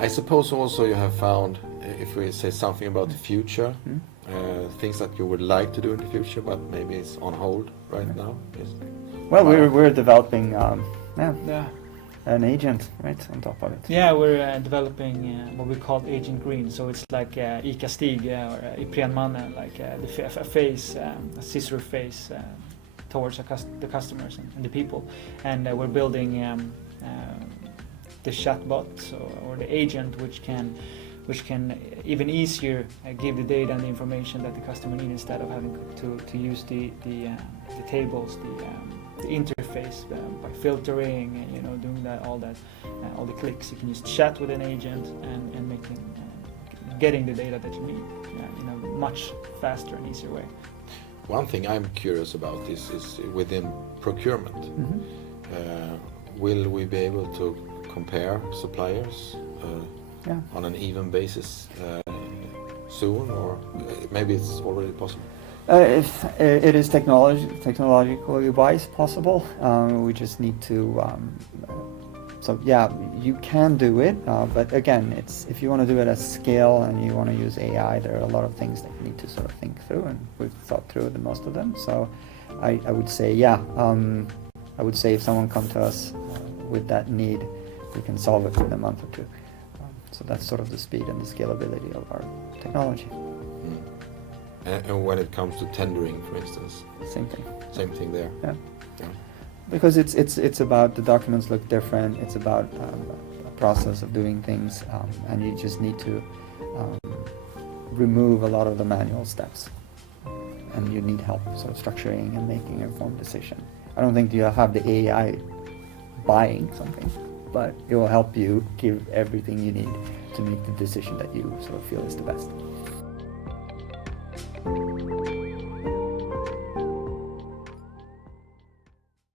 I suppose also you have found, if we say something about the future, things that you would like to do in the future, but maybe it's on hold right now. Yes. Well, we're developing Yeah. an agent right on top of it. Yeah, we're developing what we call Agent Green. So it's like Ica Stig or Iprenmannen, like a face, a scissor face towards the customers and the people. And we're building the chatbot, or the agent, which can even easier give the data and the information that the customer needs, instead of having to use the tables, the interface by filtering, and doing all the clicks. You can just chat with an agent and making getting the data that you need in a much faster and easier way. One thing I'm curious about is within procurement. Will we be able to compare suppliers on an even basis soon, or maybe it's already possible? It is technologically wise possible. We just need to. So yeah, you can do it, but again, if you want to do it at scale and you want to use AI, there are a lot of things that you need to sort of think through, and we've thought through the most of them. So I would say I would say if someone come to us with that need, we can solve it within a month or two. So that's sort of the speed and the scalability of our technology. And when it comes to tendering, for instance? Same thing. Same thing there? Yeah. Because it's about, the documents look different, it's about a process of doing things, and you just need to remove a lot of the manual steps. And you need help sort of structuring and making an informed decision. I don't think you have the AI buying something, but it will help you give everything you need to make the decision that you sort of feel is the best.